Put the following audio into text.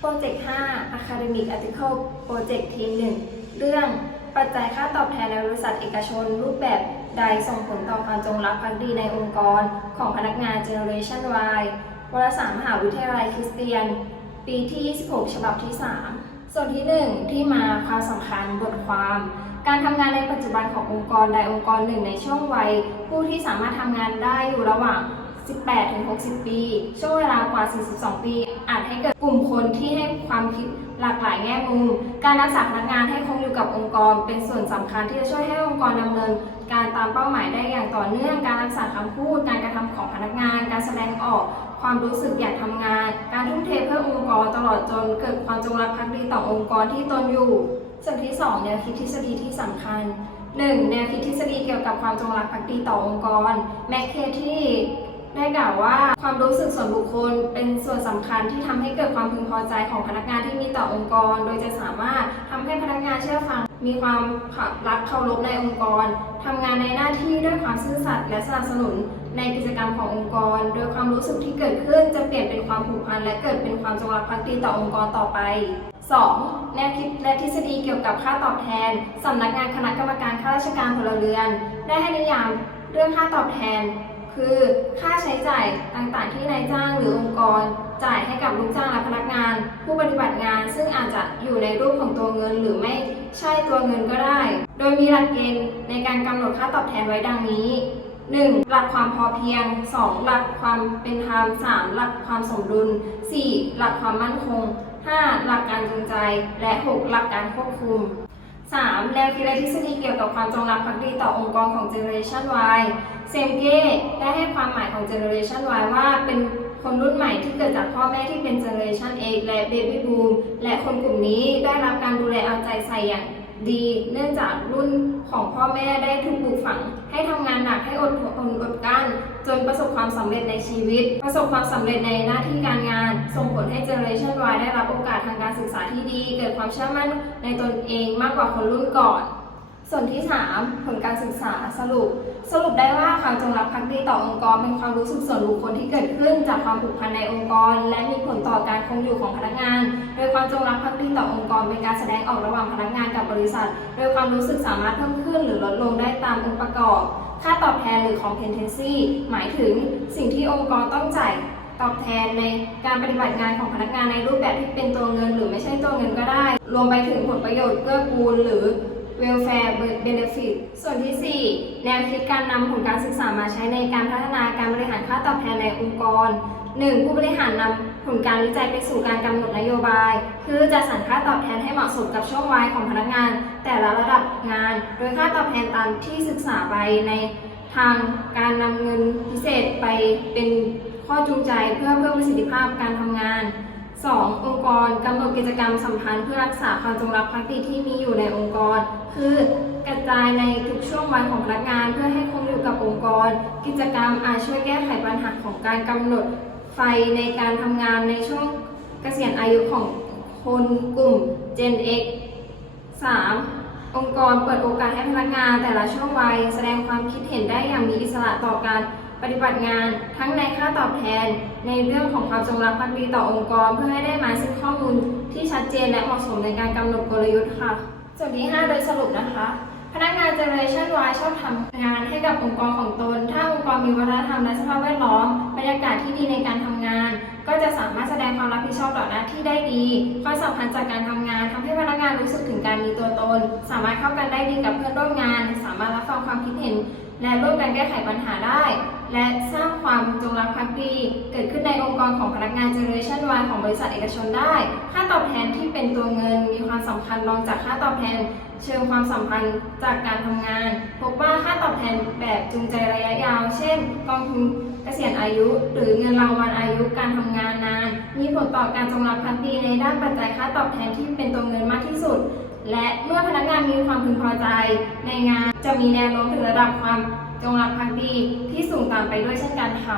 โปรเจกต์ 5 Academic Article Project ทีม1 เรื่องปัจจัยค่าตอบแทนในบริษัทเอกชน รูปแบบใดส่งผลต่อความจงรักภักดีในองค์กร ของพนักงาน Generation Y วารสารมหาวิทยาลัยคริสเตียน ปีที่ 26 ฉบับที่ 3 ส่วนที่ 1 ที่มาความสำคัญบทความ การทำงานในปัจจุบันขององค์กรใดองค์กรหนึ่งในช่วงวัย ผู้ที่สามารถทำงานได้อยู่ระหว่าง 18-60 ปี ช่วงเวลากว่า 42 ปี อาจให้เกิดกลุ่มคนที่ให้ความคิดหลากหลายแง่มุม การรักษาพนักงานให้คงอยู่กับองค์กร เป็นส่วนสำคัญที่จะช่วยให้องค์กรดำเนิน การตามเป้าหมายได้อย่างต่อเนื่อง การรักษาคำพูด การกระทำของพนักงาน การแสดงออก ความรู้สึกอยากทำงาน การทุ่มเทเพื่อองค์กรตลอดจนเกิดความจงรักภักดีต่อองค์กรที่ตนอยู่ ส่วนที่ 2 แนวคิดทฤษฎีที่สำคัญ 1. แนวคิดทฤษฎีเกี่ยวกับความจงรักภักดีต่อองค์กร แมคเคที่ ได้กล่าวว่าความรู้สึกส่วนบุคคล เป็นส่วนสำคัญที่ทำให้เกิดความพึงพอใจของพนักงานที่มีต่อองค์กร โดยจะสามารถทำให้พนักงานเชื่อฟัง มีความรักเคารพในองค์กรทำงานในหน้าที่ด้วยความซื่อสัตย์และสนับสนุนในกิจกรรมขององค์กร โดยความรู้สึกที่เกิดขึ้นจะเปลี่ยนเป็นความผูกพันและเกิดเป็นความจงรักภักดีต่อองค์กรต่อไป 2. แนวคิดและทฤษฎีเกี่ยวกับค่าตอบแทน สำนักงานคณะกรรมการข้าราชการพลเรือน ได้ให้นิยามเรื่องค่าตอบแทน คือค่าใช้จ่ายต่างๆ ที่นายจ้างหรือองค์กร จ่ายให้กับลูกจ้างและพนักงาน ผู้ปฏิบัติงาน ซึ่งอาจจะอยู่ในรูปของตัวเงินหรือไม่ใช่ตัวเงินก็ได้ โดยมีหลักเกณฑ์ในการกำหนดค่าตอบแทนไว้ดังนี้ 1. หลักความพอเพียง 2. หลักความเป็นธรรม 3. หลักความสมดุล 4. หลักความมั่นคง 5. หลักการจูงใจ และ 6. หลักการควบคุม 3. แนวคิดและทฤษฎีเกี่ยวกับความจงรักภักดีต่อองค์กรของ Generation Y เซมเก้ได้ให้ความหมายของ Generation Y ว่าเป็นคนรุ่นใหม่ที่เกิดจากพ่อแม่ที่เป็น Generation X และ Baby Boom และคนกลุ่มนี้ได้รับการดูแลเอาใจใส่อย่าง ดี เนื่องจากรุ่นของพ่อแม่ได้ถูกปลูกฝัง ให้ทำงานหนักให้อดทนอดกั้น จนประสบความสำเร็จในชีวิต ประสบความสำเร็จในหน้าที่การงาน ส่งผลให้ Generation Y ได้รับโอกาสทางการศึกษาที่ดี เกิดความเชื่อมั่นในตนเองมากกว่าคนรุ่นก่อน ส่วนที่ 3 ผลการศึกษาสรุป สรุปได้ว่าความจงรักภักดีต่อองค์กรเป็นความรู้สึกส่วนบุคคลที่เกิดขึ้น จากความผูกพันในองค์กร และมีผลต่อการคงอยู่ของพนักงาน โดยความจงรักภักดีต่อองค์กรเป็นการแสดงออกระหว่างพนักงานกับบริษัท โดยความรู้สึกสามารถเพิ่มขึ้นหรือลดลงได้ตามองค์ประกอบ ค่าตอบแทนหรือ competency หมายถึงสิ่งที่องค์กรต้องจ่ายตอบแทนในการปฏิบัติงานของพนักงานในรูปแบบที่เป็นตัวเงิน หรือไม่ใช่ตัวเงินก็ได้ รวมไปถึงผลประโยชน์เกื้อกูลหรือ welfare benefit ส่วนที่ 4 แนวคิดการนำผลการศึกษามาใช้ในการพัฒนาการบริหารค่าตอบแทนในองค์กร 1. ผู้บริหารนำผลการวิจัยไปสู่การกำหนดนโยบาย คือจะสรรค่าตอบแทนให้เหมาะสมกับช่วงวัยของพนักงาน แต่ละระดับงาน โดยค่าตอบแทนตามที่ศึกษาไปในทางการนำเงินพิเศษไปเป็นข้อจูงใจเพื่อเพิ่มประสิทธิภาพการทำงาน 2. องค์กรกำหนดกิจกรรมสัมพันธ์เพื่อรักษาความจงรักภักดีที่มีอยู่ในองค์กร คือกระจายในทุกช่วงวัยของพนักงาน เพื่อให้คงอยู่กับองค์กร กิจกรรมอาจช่วยแก้ไขปัญหาของการกำหนดไฟในการทำงานในช่วงเกษียณอายุของคนกลุ่ม Gen X 3. องค์กรเปิดโอกาสให้พนักงานแต่ละช่วงวัย แสดงความคิดเห็นได้อย่างมีอิสระต่อการ ปฏิบัติงานทั้งในค่าตอบแทน ในเรื่องของความจงรักภักดีต่อองค์กร เพื่อให้ได้มาซึ่งข้อมูลที่ชัดเจนและเหมาะสมในการกำหนดกลยุทธ์ค่ะ ส่วนที่ 5 โดยสรุปนะคะ พนักงาน Generation Y ชอบทำงานให้กับองค์กรของตน ถ้าองค์กรมีวัฒนธรรมและสภาพแวดล้อมบรรยากาศที่ดีในการทำงาน ก็จะสามารถแสดงความรับผิดชอบต่อหน้าที่ได้ดีความสัมพันธ์จากการทำงานทำให้พนักงานรู้สึกถึงการมีตัวตน สามารถเข้ากันได้ดีกับเพื่อนร่วมงาน สามารถรับฟังความคิดเห็น และร่วมกันแก้ไขปัญหาได้ และสร้างความจงรักภักดี เกิดขึ้นในองค์กรของพนักงาน Generation Y ของบริษัทเอกชนได้ ค่าตอบแทนที่เป็นตัวเงินมีความสำคัญรองจากค่าตอบแทน เชิงความสัมพันธ์จากการทำงาน พบว่าค่าตอบแทนแบบจูงใจระยะยาว เช่น กองทุนเกษียณอายุ หรือเงินรางวัลอายุการทำงานนาน มีผลต่อการจงรักภักดีในด้านปัจจัยค่าตอบแทนที่เป็นตัวเงินมากที่สุด และเมื่อพนักงานมีความพึงพอใจในงานจะมีแนวโน้มถึงระดับความจงรักภักดีที่สูงตามไปด้วยเช่นกันค่ะ